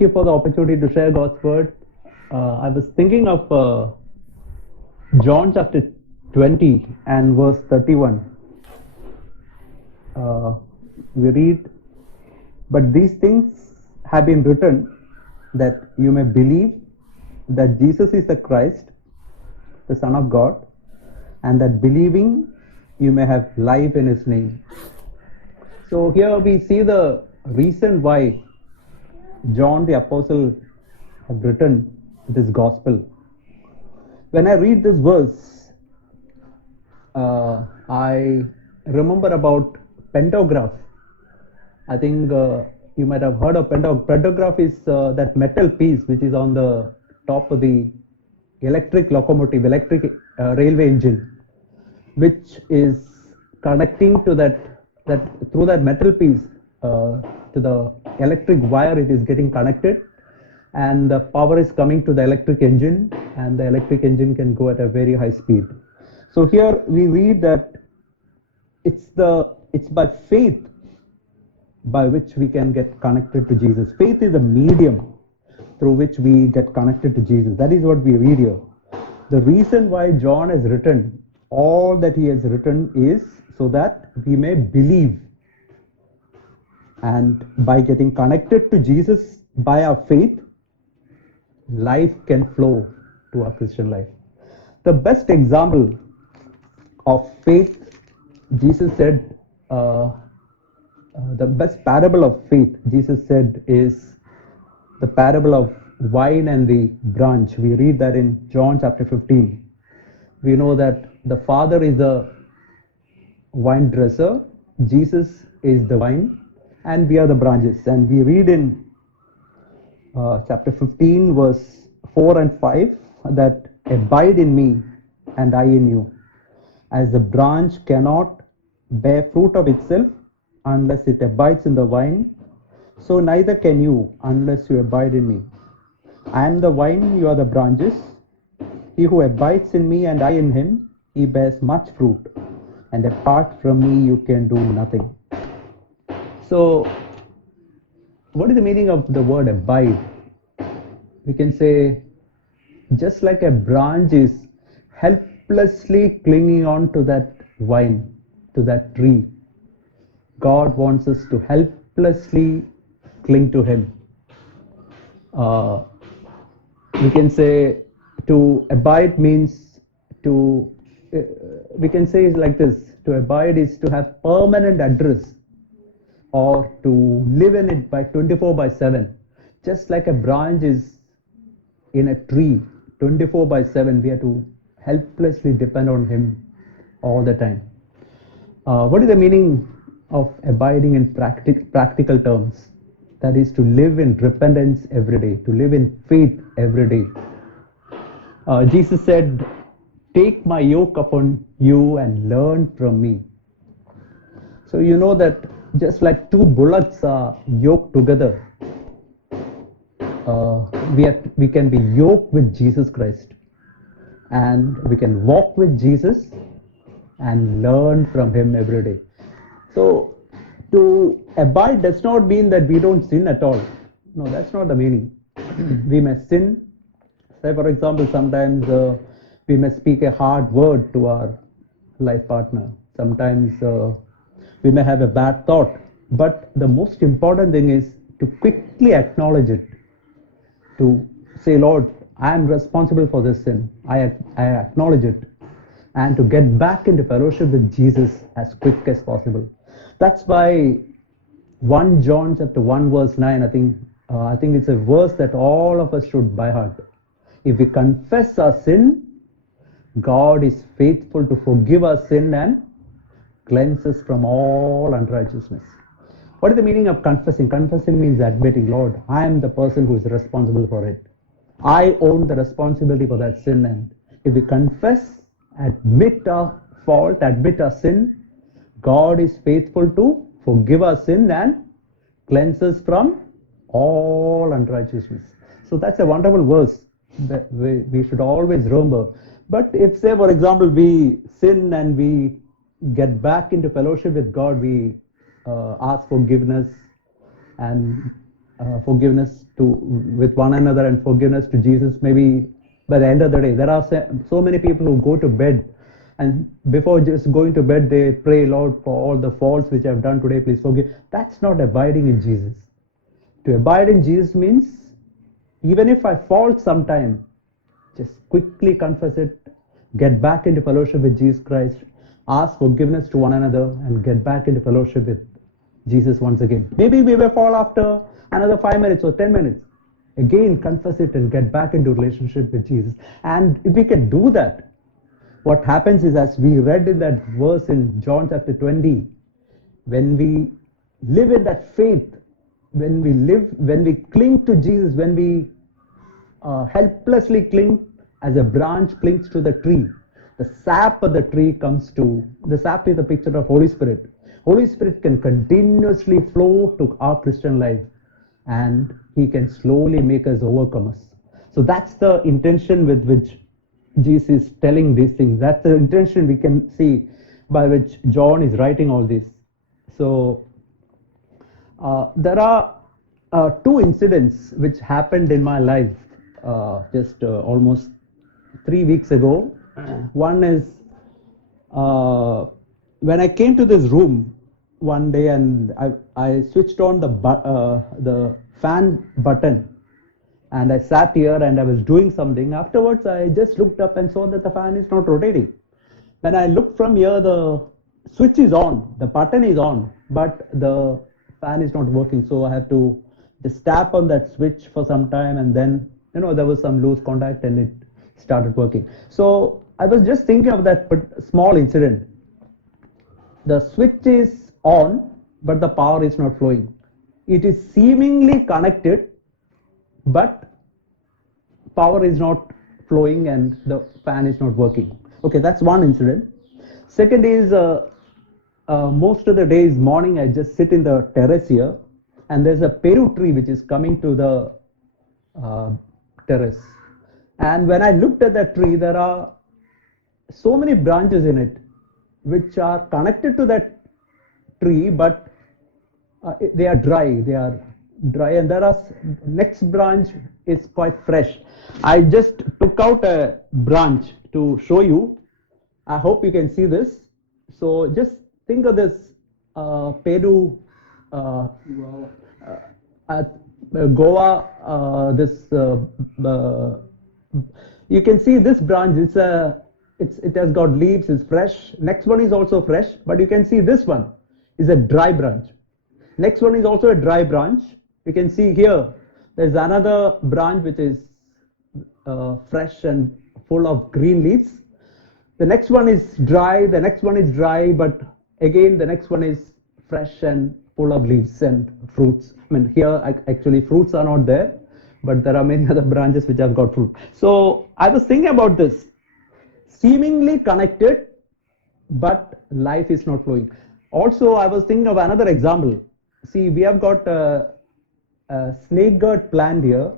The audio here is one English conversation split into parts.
Thank you for the opportunity to share God's word. I was thinking of John chapter 20 and verse 31. We read, "But these things have been written that you may believe that Jesus is the Christ, the Son of God, and that believing you may have life in his name." So here we see the reason why John the Apostle have written this gospel. When I read this verse, I remember about pantograph. I think you might have heard of pantograph. Pantograph is that metal piece which is on the top of the electric locomotive, electric railway engine, which is connecting to that through that metal piece to the electric wire. It is getting connected, and the power is coming to the electric engine, and the electric engine can go at a very high speed. So here we read that it's by faith by which we can get connected to Jesus. Faith is the medium through which we get connected to Jesus. That is what we read here. The reason why John has written all that he has written is so that we may believe. And by getting connected to Jesus by our faith, life can flow to our Christian life. The best example of faith, Jesus said, the best parable of faith, Jesus said, is the parable of wine and the branch. We read that in John chapter 15. We know that the Father is the vine dresser, Jesus is the vine, and we are the branches. And we read in chapter 15, verse 4 and 5, that abide in me and I in you. As the branch cannot bear fruit of itself unless it abides in the vine, so neither can you unless you abide in me. I am the vine, you are the branches. He who abides in me and I in him, he bears much fruit, and apart from me you can do nothing. So, what is the meaning of the word abide? We can say, just like a branch is helplessly clinging on to that vine, to that tree, God wants us to helplessly cling to him. We can say to abide means to, we can say it's like this: to abide is to have permanent address, or to live in it by 24/7. Just like a branch is in a tree 24/7, we have to helplessly depend on him all the time. What is the meaning of abiding in practical terms? That is to live in repentance every day, to live in faith every day. Jesus said, "Take my yoke upon you and learn from me." So you know that just like two bullocks are yoked together, we can be yoked with Jesus Christ, and we can walk with Jesus and learn from him every day. So to abide does not mean that we don't sin at all. No, that's not the meaning. We may sin. Say, for example, sometimes we may speak a hard word to our life partner. Sometimes we may have a bad thought. But the most important thing is to quickly acknowledge it. To say, "Lord, I am responsible for this sin. I acknowledge it." And to get back into fellowship with Jesus as quick as possible. That's why 1 John chapter 1 verse 9, I think it's a verse that all of us should by heart. If we confess our sin, God is faithful to forgive our sin and cleanse us from all unrighteousness. What is the meaning of confessing? Confessing means admitting, "Lord, I am the person who is responsible for it. I own the responsibility for that sin." And if we confess, admit our fault, admit our sin, God is faithful to forgive our sin and cleanse us from all unrighteousness. So that's a wonderful verse that we should always remember. But if, say, for example, we sin and we get back into fellowship with God, we ask forgiveness, and forgiveness to with one another and forgiveness to Jesus, maybe by the end of the day. There are so many people who go to bed, and before just going to bed, they pray, Lord, for all the faults which I've done today, please forgive. That's not abiding in Jesus. To abide in Jesus means, even if I fall sometime, just quickly confess it, get back into fellowship with Jesus Christ, ask forgiveness to one another, and get back into fellowship with Jesus once again. Maybe we will fall after another 5 minutes or 10 minutes. Again, confess it and get back into relationship with Jesus. And if we can do that, what happens is, as we read in that verse in John chapter 20, when we live in that faith, when we cling to Jesus, when we helplessly cling as a branch clings to the tree, the sap of the tree comes to, the sap is a picture of Holy Spirit. Holy Spirit can continuously flow to our Christian life, and he can slowly make us overcomers. So that's the intention with which Jesus is telling these things. That's the intention we can see by which John is writing all this. So there are two incidents which happened in my life just almost 3 weeks ago. One is when I came to this room one day, and I switched on the fan button, and I sat here and I was doing something. Afterwards, I just looked up and saw that the fan is not rotating. When I looked from here, the switch is on, the button is on, but the fan is not working. So I have to just tap on that switch for some time, and then there was some loose contact and it started working. So I was just thinking of that small incident. The switch is on, but the power is not flowing. It is seemingly connected, but power is not flowing and the fan is not working. Okay, that's one incident. Second is most of the days morning I just sit in the terrace here, and there's a Peru tree which is coming to the terrace. And when I looked at that tree, there are so many branches in it which are connected to that tree, but they are dry, and there are next branch is quite fresh. I just took out a branch to show you. I hope you can see this. So just think of this Peru Goa, you can see this branch. It has got leaves, it's fresh. Next one is also fresh, but you can see this one is a dry branch. Next one is also a dry branch. You can see here there's another branch which is fresh and full of green leaves. The next one is dry, the next one is dry, but again the next one is fresh and full of leaves and fruits. I mean, here actually fruits are not there, but there are many other branches which have got fruit. So I was thinking about this, seemingly connected, but life is not flowing. Also, I was thinking of another example. See, we have got a snake gourd plant here.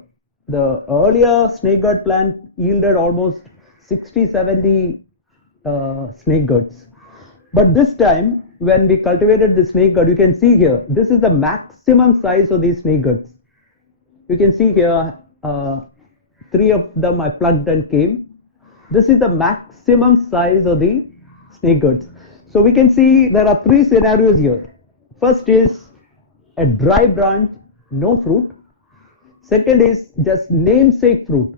The earlier snake gourd plant yielded almost 60-70 snake gourds. But this time, when we cultivated the snake gourd, you can see here, this is the maximum size of these snake gourds. You can see here, 3 of them I plugged and came. This is the maximum size of the snake gourds. So we can see there are 3 scenarios here. First is a dry branch, no fruit. Second is just namesake fruit.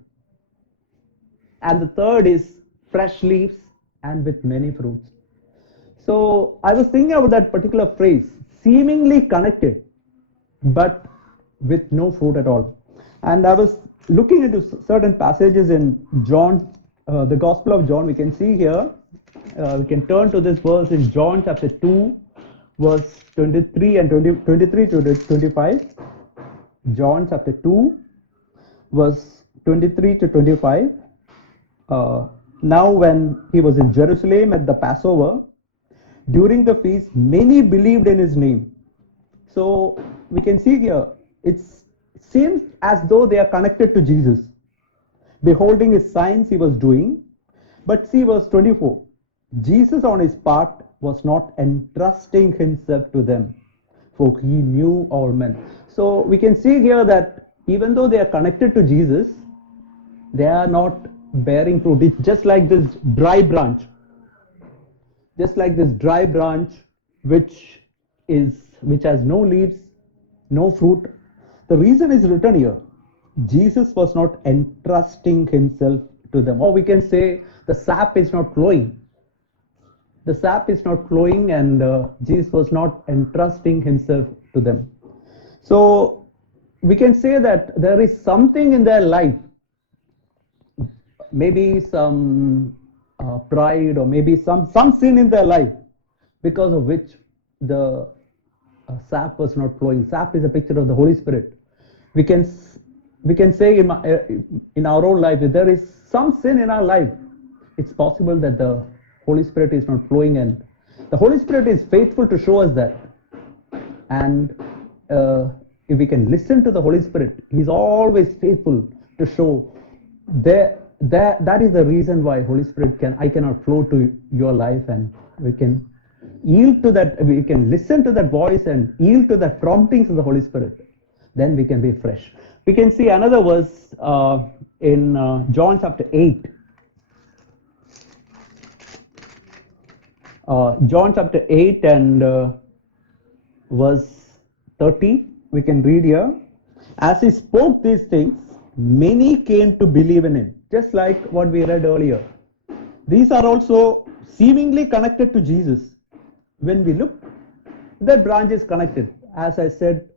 And the third is fresh leaves and with many fruits. So I was thinking about that particular phrase, seemingly connected, but with no fruit at all. And I was looking into certain passages in John, the Gospel of John. We can see here, we can turn to this verse in John chapter 2, verse 23 and 23 to 25. John chapter 2, verse 23 to 25. Now when he was in Jerusalem at the Passover, during the feast, many believed in his name. So we can see here, it seems as though they are connected to Jesus, beholding his signs he was doing. But see verse 24, Jesus on his part was not entrusting himself to them, for he knew all men. So we can see here that even though they are connected to Jesus, they are not bearing fruit. It's just like this dry branch, just like this dry branch which which has no leaves, no fruit. The reason is written here. Jesus was not entrusting himself to them. Or we can say the sap is not flowing. The sap is not flowing, and Jesus was not entrusting himself to them. So we can say that there is something in their life, maybe some pride, or maybe some sin in their life, because of which the sap was not flowing. Sap is a picture of the Holy Spirit. We can say in our own life, if there is some sin in our life, it's possible that the Holy Spirit is not flowing, and the Holy Spirit is faithful to show us that. And if we can listen to the Holy Spirit, He's always faithful to show that is the reason why Holy Spirit I cannot flow to your life, and we can yield to that. We can listen to that voice and yield to the promptings of the Holy Spirit. Then we can be fresh. We can see another verse in John chapter 8. John chapter 8 and verse 30, we can read here. As he spoke these things, many came to believe in him, just like what we read earlier. These are also seemingly connected to Jesus. When we look, the branch is connected. As I said,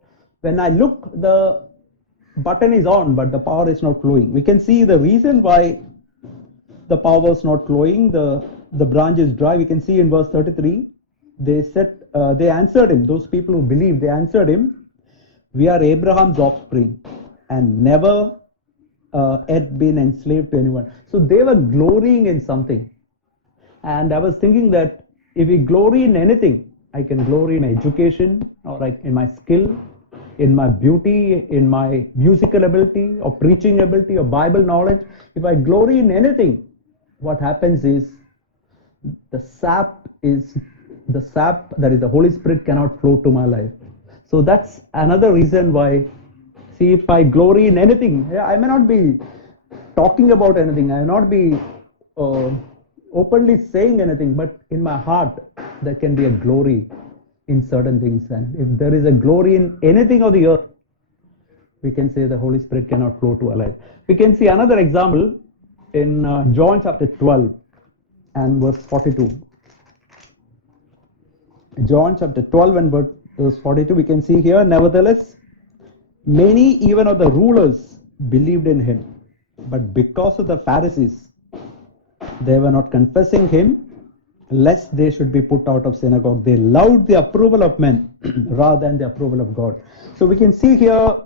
when I look, the button is on, but the power is not flowing. We can see the reason why the power is not flowing. The branch is dry. We can see in verse 33, they answered him. Those people who believed, they answered him, "We are Abraham's offspring and never yet been enslaved to anyone." So they were glorying in something. And I was thinking that if we glory in anything, I can glory in education, or like in my skill, in my beauty, in my musical ability, or preaching ability, or Bible knowledge. If I glory in anything, what happens is the sap, that is the Holy Spirit, cannot flow to my life. So that's another reason why. See, if I glory in anything, I may not be talking about anything, I may not be openly saying anything, but in my heart there can be a glory in certain things. And if there is a glory in anything of the earth, we can say the Holy Spirit cannot flow to our life. We can see another example in John chapter 12 and verse 42. John chapter 12 and verse 42, we can see here, nevertheless, many even of the rulers believed in him, but because of the Pharisees, they were not confessing him, lest they should be put out of synagogue. They loved the approval of men rather than the approval of God. So we can see here,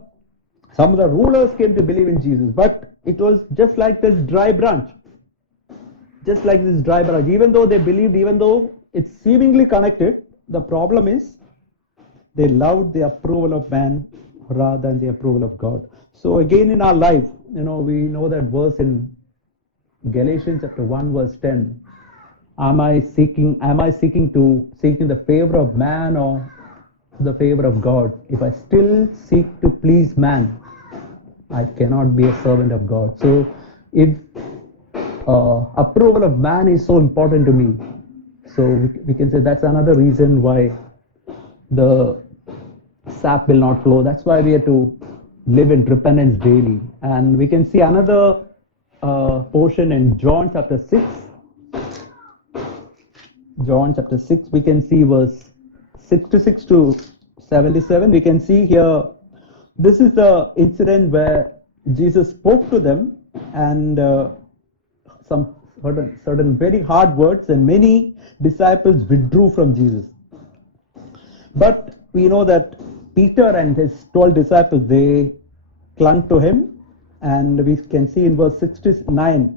some of the rulers came to believe in Jesus, but it was just like this dry branch. Just like this dry branch. Even though they believed, even though it's seemingly connected, the problem is they loved the approval of man rather than the approval of God. So again in our life, we know that verse in Galatians chapter 1 verse 10. Am I seeking the favor of man or the favor of God? If I still seek to please man, I cannot be a servant of God. So if approval of man is so important to me, so we can say that's another reason why the sap will not flow. That's why we have to live in repentance daily. And we can see another portion in John chapter 6. John chapter 6, we can see verse 66 to 77. We can see here, this is the incident where Jesus spoke to them, and some certain very hard words, and many disciples withdrew from Jesus. But we know that Peter and his 12 disciples, they clung to him, and we can see in verse 69,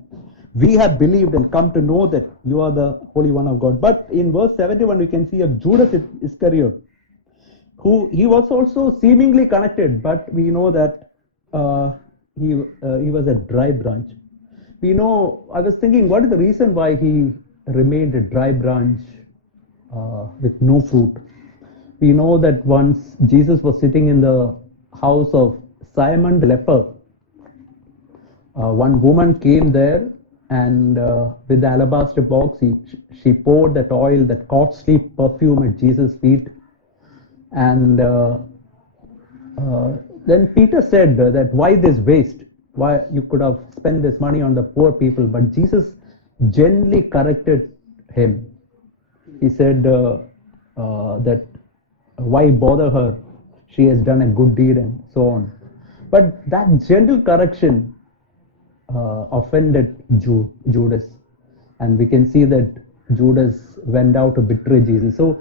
we have believed and come to know that you are the Holy One of God. But in verse 71, we can see of Judas Iscariot, who he was also seemingly connected, but we know that he was a dry branch. I was thinking, what is the reason why he remained a dry branch with no fruit? We know that once Jesus was sitting in the house of Simon the leper, one woman came there, and with the alabaster box, she poured that oil, that costly perfume at Jesus' feet. And then Peter said that why this waste? Why you could have spent this money on the poor people? But Jesus gently corrected him. He said that why bother her? She has done a good deed and so on. But that gentle correction offended Judas, and we can see that Judas went out to betray Jesus. So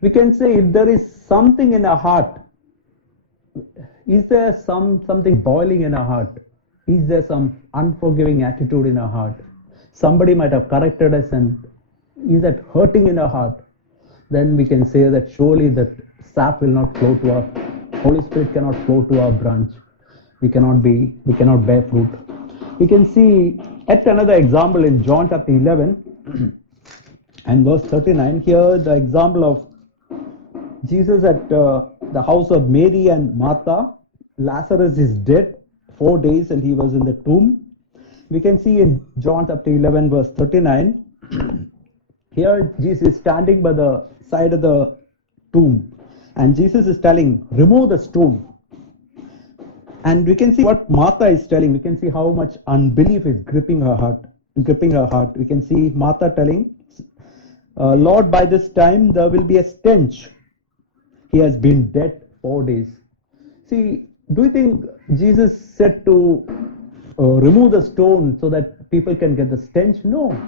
we can say if there is something in our heart, is there something boiling in our heart? Is there some unforgiving attitude in our heart? Somebody might have corrected us, and is that hurting in our heart? Then we can say that surely that sap will not flow to our Holy Spirit cannot flow to our branch. We cannot bear fruit. We can see yet another example in John chapter 11 and verse 39. Here the example of Jesus at the house of Mary and Martha. Lazarus is dead 4 days and he was in the tomb. We can see in John chapter 11 verse 39. Here Jesus is standing by the side of the tomb, and Jesus is telling, remove the stone. And we can see what Martha is telling. We can see how much unbelief is gripping her heart. We can see Martha telling, Lord, by this time there will be a stench. He has been dead 4 days. See, do you think Jesus said to remove the stone so that people can get the stench? No.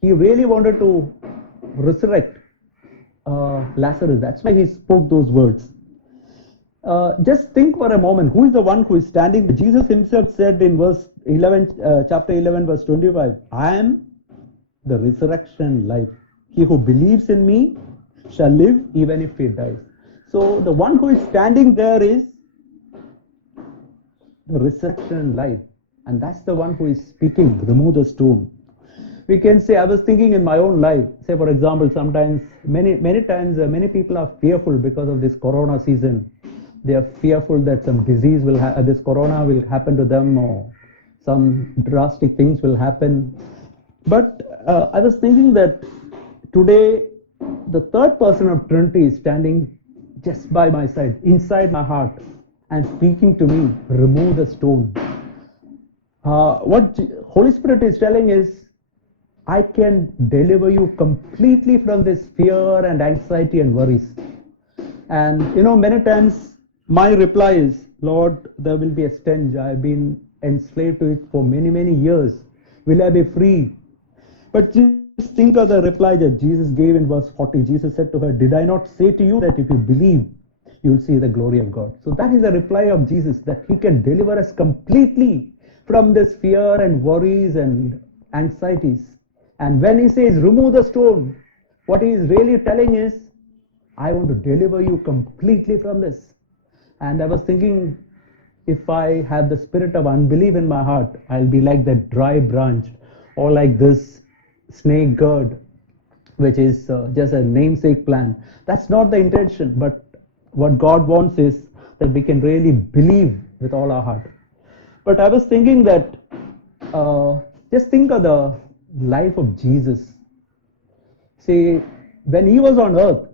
He really wanted to resurrect Lazarus. That's why he spoke those words. Just think for a moment, who is the one who is standing? Jesus himself said in verse 11, chapter 11, verse 25, I am the resurrection life. He who believes in me shall live even if he dies. So the one who is standing there is the resurrection life. And that's the one who is speaking, remove the stone. We can say, I was thinking in my own life, say for example, sometimes, many times, many people are fearful because of this corona season. They are fearful that some disease will this corona will happen to them, or some drastic things will happen. But I was thinking that today the third person of Trinity is standing just by my side, inside my heart, and speaking to me, remove the stone. What Holy Spirit is telling is, I can deliver you completely from this fear and anxiety and worries. And many times my reply is, Lord, there will be a stench. I've been enslaved to it for many years. Will I be free? But just think of the reply that Jesus gave in verse 40. Jesus said to her, did I not say to you that if you believe, you will see the glory of God? So that is the reply of Jesus, that he can deliver us completely from this fear and worries and anxieties. And when he says, remove the stone, what he is really telling is, I want to deliver you completely from this. And I was thinking, if I have the spirit of unbelief in my heart, I'll be like that dry branch, or like this snake gourd, which is just a namesake plant. That's not the intention, but what God wants is that we can really believe with all our heart. But I was thinking that, just think of the life of Jesus. See, when he was on earth,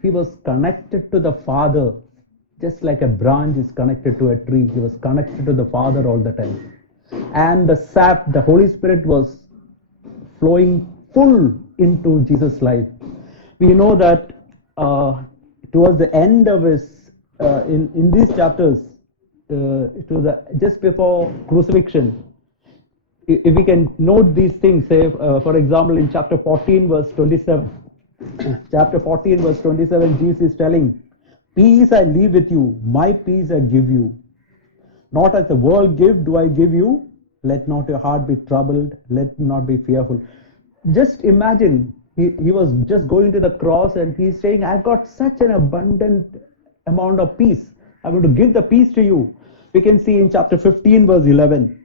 he was connected to the Father, just like a branch is connected to a tree. He was connected to the Father all the time. And the sap, the Holy Spirit was flowing full into Jesus' life. We know that towards the end of his, in these chapters, just before crucifixion, if we can note these things, say, for example, in chapter 14, verse 27, chapter 14, verse 27, Jesus is telling, peace I leave with you, my peace I give you. Not as the world give, do I give you. Let not your heart be troubled, let not be fearful. Just imagine, he was just going to the cross and he's saying, I've got such an abundant amount of peace. I'm going to give the peace to you. We can see in chapter 15, verse 11.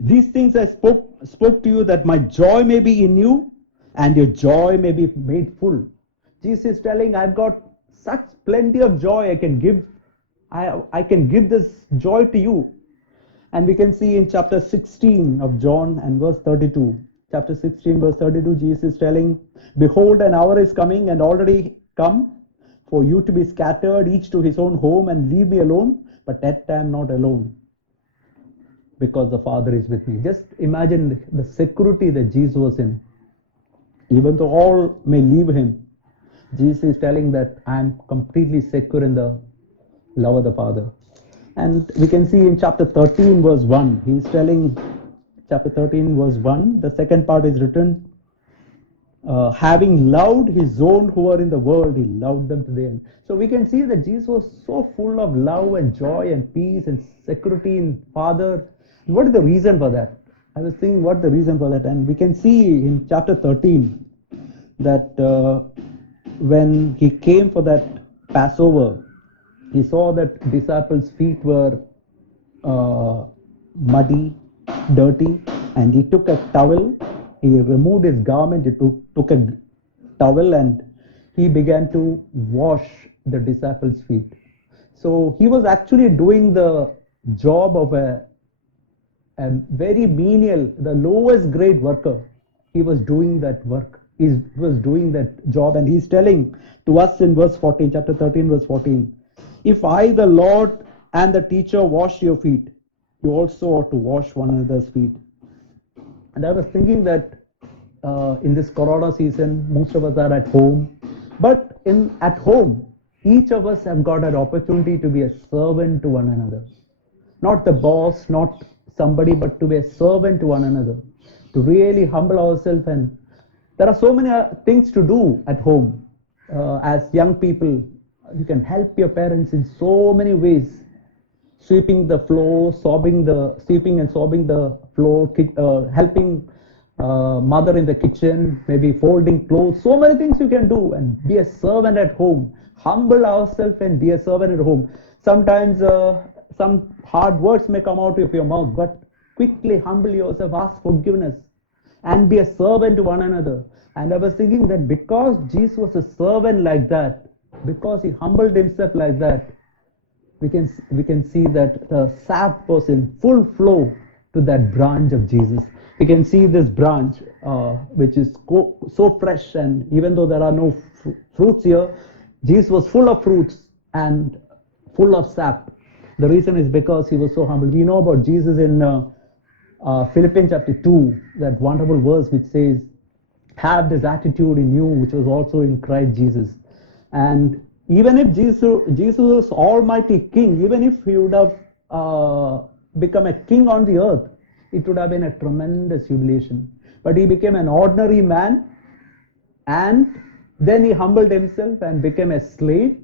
These things I spoke to you, that my joy may be in you and your joy may be made full. Jesus is telling, I've got such plenty of joy I can give. I can give this joy to you. And we can see in chapter 16 of John and verse 32. Chapter 16, verse 32, Jesus is telling, behold, an hour is coming and already come for you to be scattered, each to his own home, and leave me alone. But yet I am not alone, because the Father is with me. Just imagine the security that Jesus was in. Even though all may leave him, Jesus is telling that I am completely secure in the love of the Father. And we can see in chapter 13, verse 1, he's telling, chapter 13, verse 1, the second part is written, having loved his own who are in the world, he loved them to the end. So we can see that Jesus was so full of love and joy and peace and security in Father. What is the reason for that? I was thinking, what the reason for that? And we can see in chapter 13 that when he came for that Passover, he saw that disciples' feet were muddy, dirty, and he took a towel, he removed his garment, he took a towel, and he began to wash the disciples' feet. So he was actually doing the job of a very menial, the lowest grade worker. He was doing that work. He was doing that job, and he's telling to us in verse 14, chapter 13, verse 14, if I, the Lord and the teacher, wash your feet, you also ought to wash one another's feet. And I was thinking that in this Corona season, most of us are at home, but at home, each of us have got an opportunity to be a servant to one another. Not the boss, not somebody, but to be a servant to one another, to really humble ourselves. And there are so many things to do at home. As young people, you can help your parents in so many ways. Sweeping the floor, sweeping and sobbing the floor, helping mother in the kitchen, maybe folding clothes. So many things you can do, and be a servant at home. Humble ourselves and be a servant at home. Sometimes some hard words may come out of your mouth, but quickly humble yourself, ask forgiveness, and be a servant to one another. And I was thinking that because Jesus was a servant like that, because he humbled himself like that, we can see that the sap was in full flow to that branch of Jesus. We can see this branch which is so fresh, and even though there are no fruits here, Jesus was full of fruits and full of sap. The reason is because he was so humble. We know about Jesus in Philippians chapter 2, that wonderful verse which says, have this attitude in you which was also in Christ Jesus. And even if Jesus was Almighty King, even if he would have become a king on the earth, it would have been a tremendous humiliation. But he became an ordinary man, and then he humbled himself and became a slave,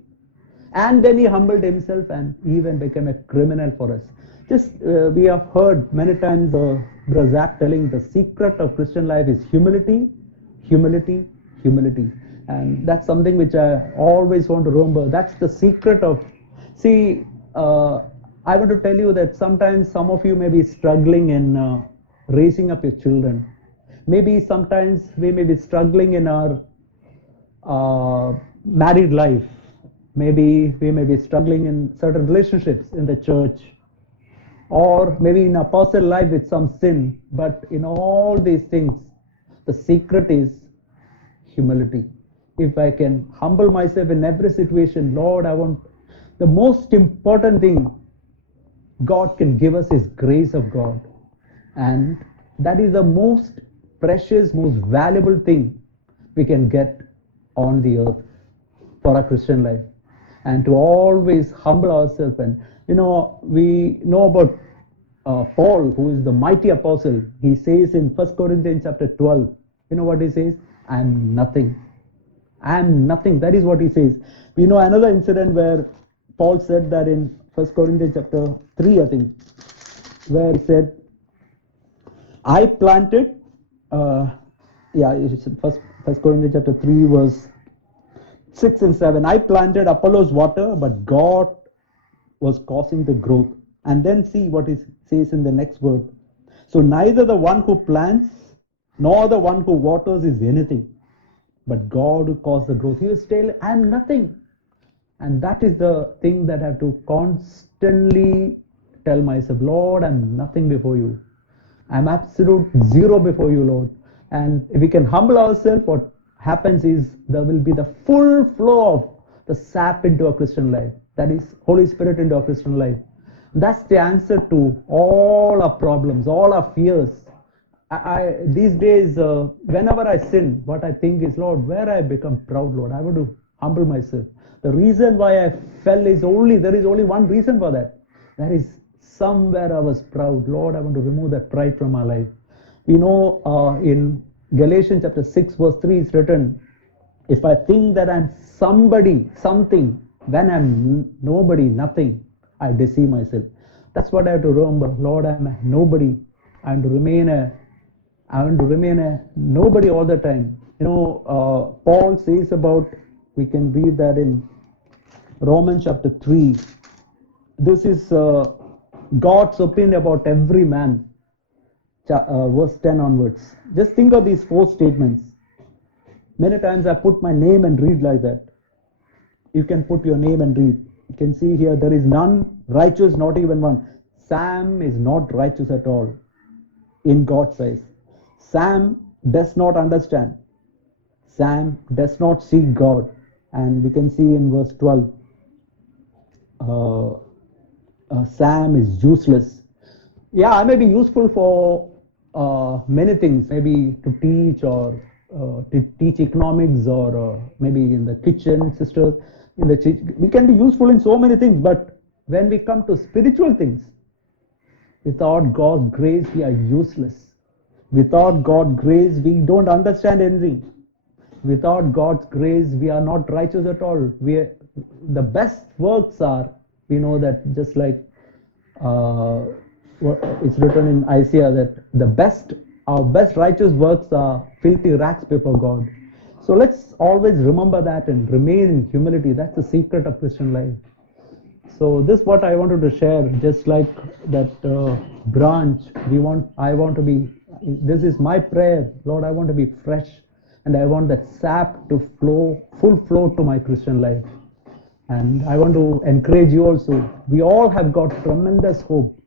and then he humbled himself and even became a criminal for us. Just we have heard many times Brother Zach telling the secret of Christian life is humility, humility, humility. And that's something which I always want to remember. That's the secret of, see, I want to tell you that sometimes some of you may be struggling in raising up your children. Maybe sometimes we may be struggling in our married life. Maybe we may be struggling in certain relationships in the church, or maybe in a personal life with some sin. But in all these things, the secret is humility. If I can humble myself in every situation, Lord, I want, the most important thing God can give us is grace of God. And that is the most precious, most valuable thing we can get on the earth for our Christian life. And to always humble ourselves. And we know about Paul, who is the mighty apostle. He says in 1 Corinthians chapter 12, you know what he says? I am nothing. I am nothing. That is what he says. We know another incident where Paul said that in 1 Corinthians chapter 3, I think, where he said, I planted, it's First Corinthians chapter 3, verse 6 and 7. I planted, Apollos water, but God was causing the growth. And then see what he says in the next word. So neither the one who plants nor the one who waters is anything, but God who caused the growth. He was telling, I am nothing. And that is the thing that I have to constantly tell myself, Lord, I'm nothing before you. I'm absolute zero before you, Lord. And if we can humble ourselves, what happens is there will be the full flow of the sap into a Christian life. That is Holy Spirit into a Christian life. That's the answer to all our problems, all our fears. These days, whenever I sin, what I think is, Lord, where I become proud, Lord, I want to humble myself. The reason why I fell is there is only one reason for that. That is somewhere I was proud. Lord, I want to remove that pride from my life. We know in Galatians chapter 6, verse 3, it's written, if I think that I'm somebody, something, when I'm nobody, nothing, I deceive myself. That's what I have to remember. Lord, I'm a nobody. I'm to remain a I want to remain a nobody all the time. Paul says about, we can read that in Romans chapter 3. This is God's opinion about every man, verse 10 onwards. Just think of these four statements. Many times I put my name and read like that. You can put your name and read. You can see here, there is none righteous, not even one. Sam is not righteous at all in God's eyes. Sam does not understand. Sam does not seek God. And we can see in verse 12, Sam is useless. Yeah, I may be useful for many things, maybe to teach or to teach economics, or maybe in the kitchen, sisters. We can be useful in so many things, but when we come to spiritual things, without God's grace, we are useless. Without God's grace, we don't understand anything. Without God's grace, we are not righteous at all. The best works are, we know that, just like it's written in Isaiah, that our best righteous works are filthy rags before God. So let's always remember that and remain in humility. That's the secret of Christian life. So this is what I wanted to share. Just like that branch, I want to be. This is my prayer, Lord. I want to be fresh, and I want that sap to flow, full flow to my Christian life. And I want to encourage you also. We all have got tremendous hope.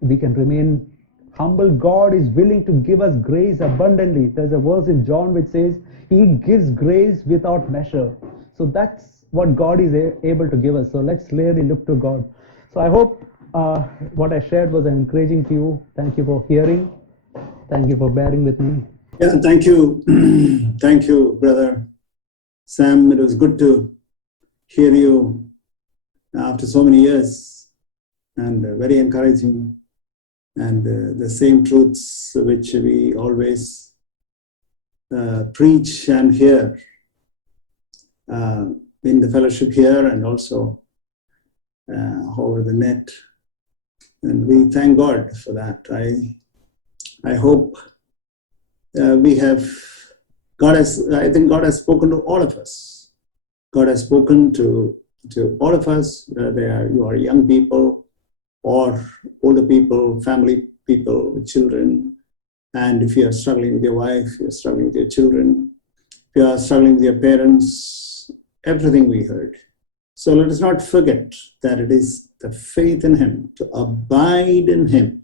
We can remain humble. God is willing to give us grace abundantly. There's a verse in John which says, He gives grace without measure. So that's what God is able to give us. So let's really look to God. So I hope what I shared was encouraging to you. Thank you for hearing. Thank you for bearing with me. Yeah, thank you. Thank you, brother Sam. It was good to hear you after so many years, and very encouraging. And the same truths which we always preach and hear in the fellowship here, and also over the net. And we thank God for that. I hope I think God has spoken to all of us. God has spoken to all of us, whether you are young people or older people, family people with children. And if you are struggling with your wife, you're struggling with your children, if you are struggling with your parents, everything we heard. So let us not forget that it is the faith in Him, to abide in Him,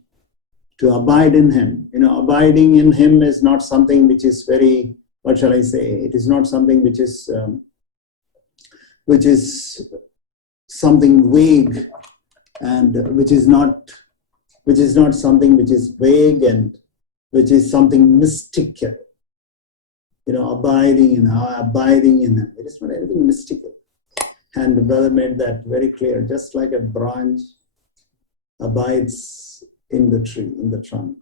to abide in Him. Abiding in Him is not something which is very, what shall I say? It is not something which is something vague, and which is not something which is vague, and which is something mystical. Abiding in Him. It is not anything mystical. And the brother made that very clear. Just like a branch abides in the tree, in the trunk.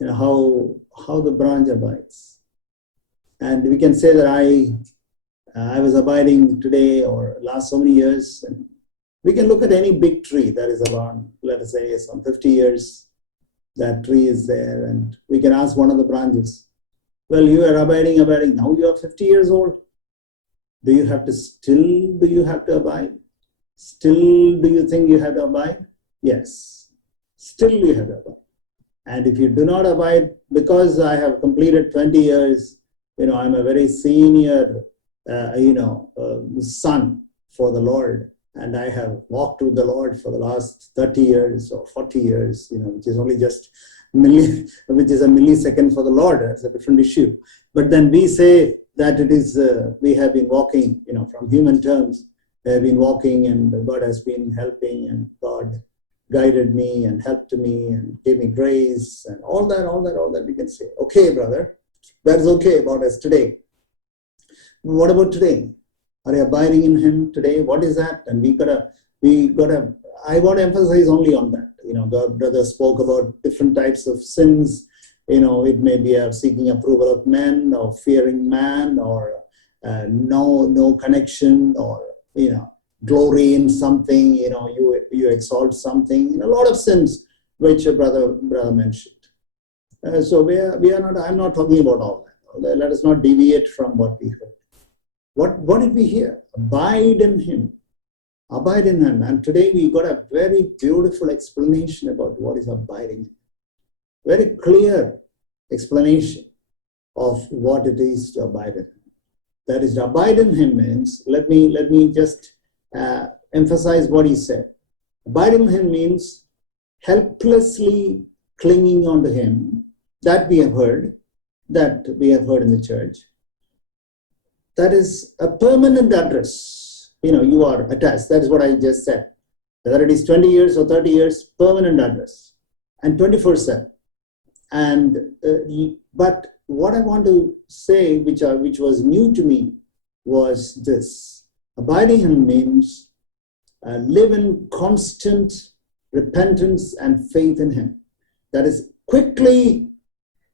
How the branch abides. And we can say that I was abiding today or last so many years. And we can look at any big tree that is around, let us say, some 50 years. That tree is there, and we can ask one of the branches, well, you are abiding. Now you are 50 years old. Do you have to abide? Still, do you think you have to abide? Yes. Still you have to abide. And if you do not abide, because I have completed 20 years, I'm a very senior, son, for the Lord. And I have walked with the Lord for the last 30 years or 40 years, which is only just which is a millisecond for the Lord. That's a different issue. But then we say that it is, we have been walking, from human terms, we have been walking and God has been helping and God guided me and helped me and gave me grace and all that we can say. Okay, brother, that is okay about us today. What about today? Are you abiding in Him today? What is that? And I want to emphasize only on that. The brother spoke about different types of sins. It may be seeking approval of men or fearing man or no connection or, glory in something, you exalt something. A lot of sins which brother mentioned. So we are not, I'm not talking about all that. Let us not deviate from what we heard. What did we hear? Abide in Him. Abide in Him. And today we got a very beautiful explanation about what is abiding. Very clear explanation of what it is to abide in Him. That is, to abide in Him means, let me just emphasize what he said. Abide in Him means helplessly clinging on to Him. That we have heard in the church. That is a permanent address. You are attached. That is what I just said. Whether it is 20 years or 30 years, permanent address. And 24/7. But what I want to say, which was new to me, was this. Abiding in Him means live in constant repentance and faith in Him. That is, quickly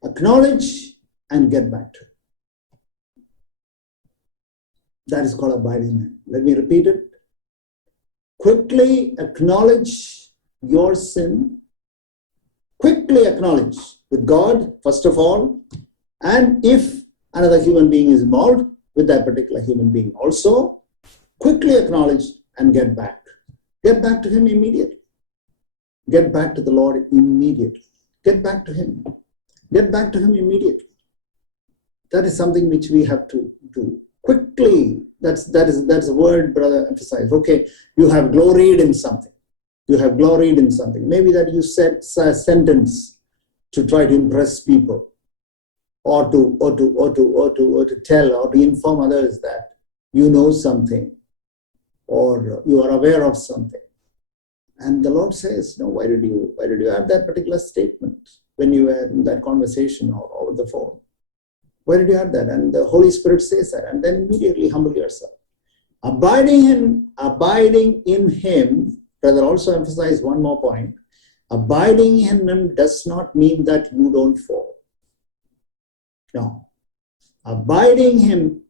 acknowledge and get back to Him. That is called abiding in Him. Let me repeat it. Quickly acknowledge your sin. Quickly acknowledge with God, first of all. And if another human being is involved, with that particular human being also, quickly acknowledge and get back. Get back to Him immediately. Get back to the Lord immediately. Get back to Him. Get back to Him immediately. That is something which we have to do. Quickly, that's a word brother emphasized. Okay, you have gloried in something. You have gloried in something. Maybe that you said a sentence to try to impress people, or to tell or to inform others that you know something, or you are aware of something. And the Lord says, no, why did you add that particular statement when you were in that conversation or over the phone? Why did you add that? And the Holy Spirit says that, and then immediately humble yourself. Abiding in Him, brother also emphasized one more point. Abiding in Him does not mean that you don't fall. No. Abiding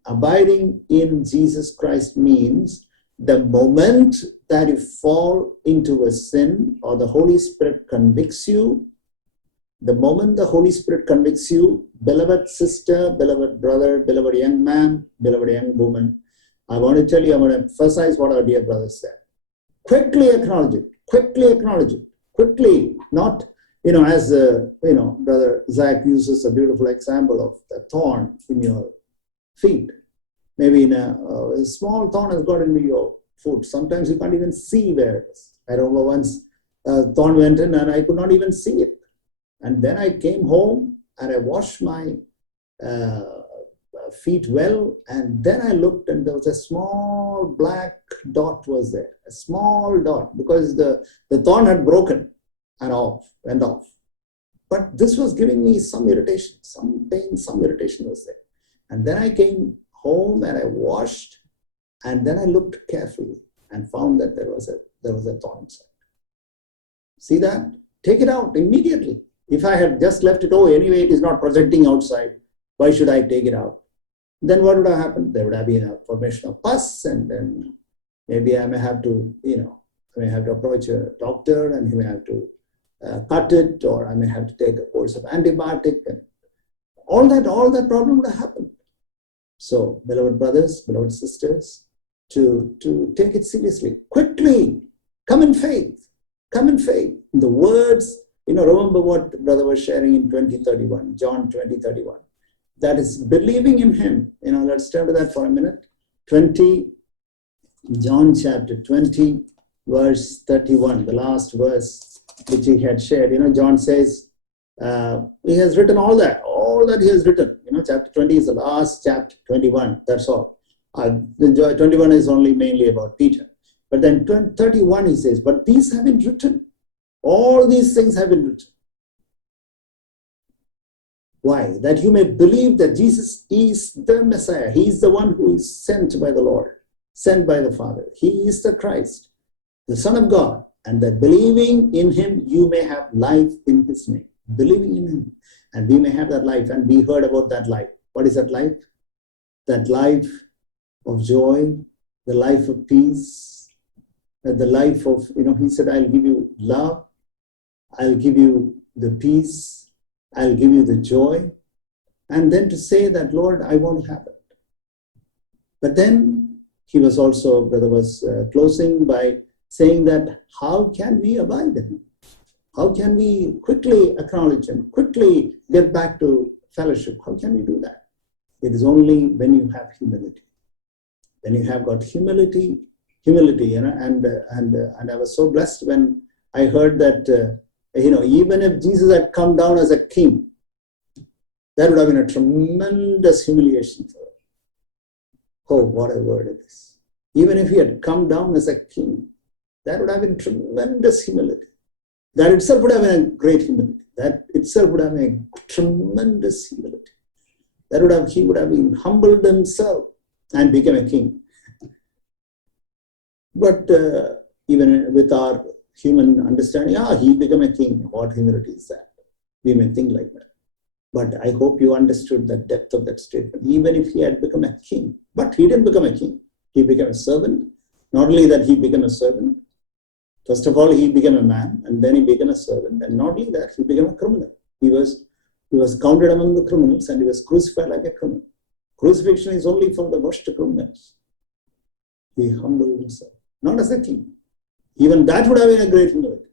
in Jesus Christ means the moment that you fall into a sin or the Holy Spirit convicts you, the moment the Holy Spirit convicts you, beloved sister, beloved brother, beloved young man, beloved young woman, I want to tell you, I want to emphasize what our dear brother said. Quickly acknowledge it. Quickly acknowledge it. Quickly, not, as, Brother Zach uses a beautiful example of the thorn in your feet. Maybe a small thorn has got into your foot. Sometimes you can't even see where it is. I remember once a thorn went in and I could not even see it. And then I came home and I washed my feet well. And then I looked and there was a small black dot was there. A small dot because the thorn had broken and went off. But this was giving me some irritation, some pain, some irritation was there. And then I came home and I washed and then I looked carefully and found that there was a thorn inside. See that? Take it out immediately. If I had just left it, anyway, it is not projecting outside. Why should I take it out? Then what would have happened? There would have been a formation of pus, and then maybe I may have to, approach a doctor, and he may have to cut it, or I may have to take a course of antibiotic, and all that problem would have happened. So, beloved brothers, beloved sisters, to take it seriously, quickly, come in faith. The words. Remember what brother was sharing in 20:31, John 20:31. That is believing in Him. Let's turn to that for a minute. John chapter 20, verse 31, the last verse which he had shared. John says, he has written all that he has written. Chapter 20 is the last chapter, 21, that's all. The 21 is only mainly about Peter. But then 31 he says, but these have been written. All these things have been written. Why? That you may believe that Jesus is the Messiah. He is the one who is sent by the Lord, sent by the Father. He is the Christ, the Son of God. And that believing in him, you may have life in his name. Believing in him. And we may have that life. And we heard about that life. What is that life? That life of joy, the life of peace, the life of, he said, I'll give you love. I'll give you the peace. I'll give you the joy. And then to say that, Lord, I want to have it. But then he was also, brother was closing by saying that how can we abide in him? How can we quickly acknowledge him, quickly get back to fellowship? How can we do that? It is only when you have humility. When you have got humility, and I was so blessed when I heard that, even if Jesus had come down as a king, that would have been a tremendous humiliation for him. Oh, what a word it is. Even if he had come down as a king, that would have been tremendous humility. That itself would have been a great humility. That itself would have been a tremendous humility. He would have been humbled himself and become a king. But even with our human understanding, he became a king. What humility is that? We may think like that. But I hope you understood the depth of that statement. Even if he had become a king, but he didn't become a king. He became a servant. Not only that he became a servant, first of all, he became a man, and then he became a servant. And not only that, he became a criminal. He was counted among the criminals, and he was crucified like a criminal. Crucifixion is only for the worst criminals. He humbled himself, not as a king. Even that would have been a great humility.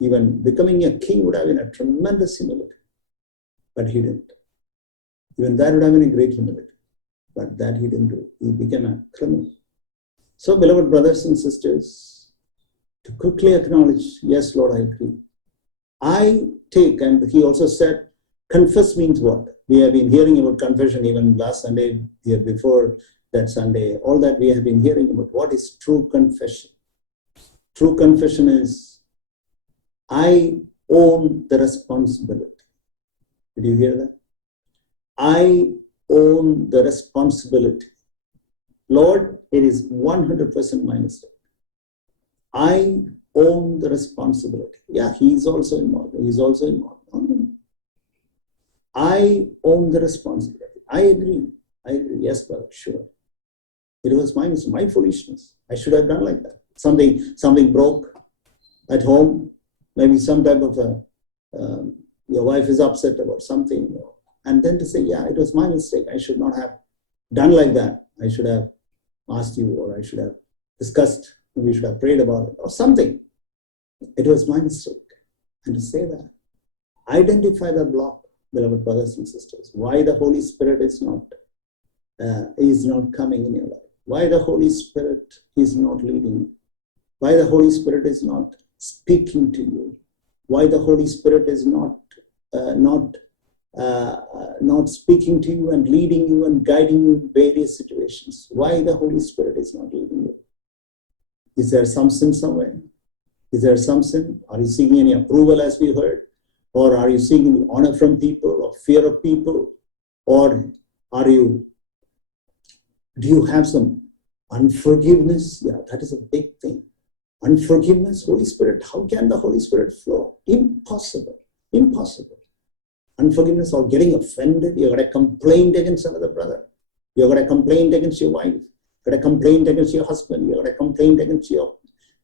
Even becoming a king would have been a tremendous humility. But he didn't. Even that would have been a great humility. But that he didn't do. He became a criminal. So, beloved brothers and sisters, to quickly acknowledge, yes, Lord, I agree. I take, and he also said, confess means what? We have been hearing about confession even last Sunday, here before that Sunday, all that we have been hearing about. What is true confession? True confession is, I own the responsibility. Did you hear that? I own the responsibility. Lord, it is 100% my mistake. I own the responsibility. Yeah, he is also involved. He's also involved. I own the responsibility. I agree. Yes, brother, sure. It was my mistake, my foolishness. I should have done like that. Something broke at home. Maybe some type of your wife is upset about something. And then to say, yeah, it was my mistake. I should not have done like that. I should have asked you, or I should have discussed, we should have prayed about it, or something. It was my mistake. And to say that, identify the block, beloved brothers and sisters, why the Holy Spirit is not coming in your life, why the Holy Spirit is not leading you, why the Holy Spirit is not speaking to you, why the Holy Spirit is not speaking to you and leading you and guiding you in various situations. Why the Holy Spirit is not leading you? Is there some sin somewhere? Is there some sin? Are you seeking any approval, as we heard? Or are you seeking honor from people or fear of people? Or do you have some unforgiveness? Yeah, that is a big thing. Unforgiveness, Holy Spirit, how can the Holy Spirit flow? Impossible. Unforgiveness or getting offended. You got a complaint against another brother. You got a complaint against your wife. You got a complaint against your husband. You got a complaint against your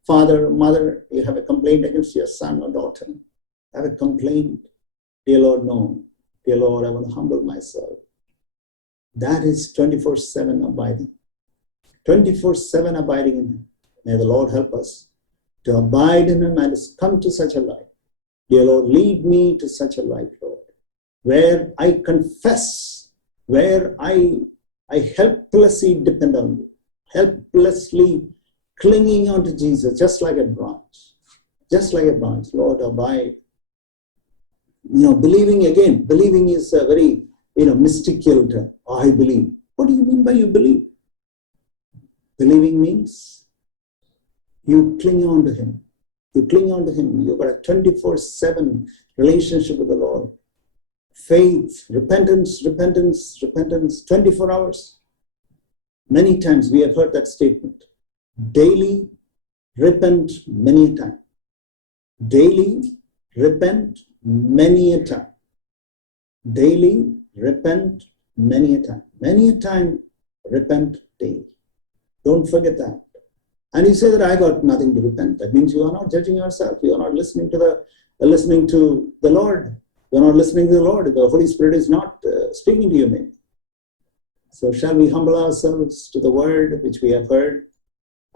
father or mother. You have a complaint against your son or daughter. Have a complaint. Dear Lord, no. Dear Lord, I want to humble myself. That is 24/7 abiding. 24/7 abiding in him. May the Lord help us to abide in him and come to such a life. Dear Lord, lead me to such a life, Lord, where I confess, where I helplessly depend on you. helplessly clinging on to Jesus, just like a branch. Just like a branch. Lord, abide. Believing again. Believing is a very, mystical term. I believe. What do you mean by you believe? Believing means you cling on to Him. You cling on to Him. You've got a 24/7 relationship with the Lord. Faith, repentance, 24 hours. Many times we have heard that statement. Daily repent many a time. Daily repent many a time. Daily repent many a time. Many a time repent daily. Don't forget that. And you say that I got nothing to repent. That means you are not judging yourself. You are not listening to the Lord. You are not listening to the Lord. The Holy Spirit is not speaking to you, maybe. So shall we humble ourselves to the word which we have heard?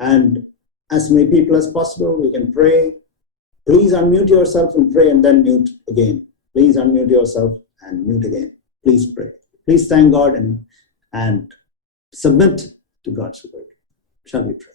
And as many people as possible, we can pray. Please unmute yourself and pray, and then mute again. Please unmute yourself and mute again. Please pray. Please thank God and submit to God's word. Shall we pray?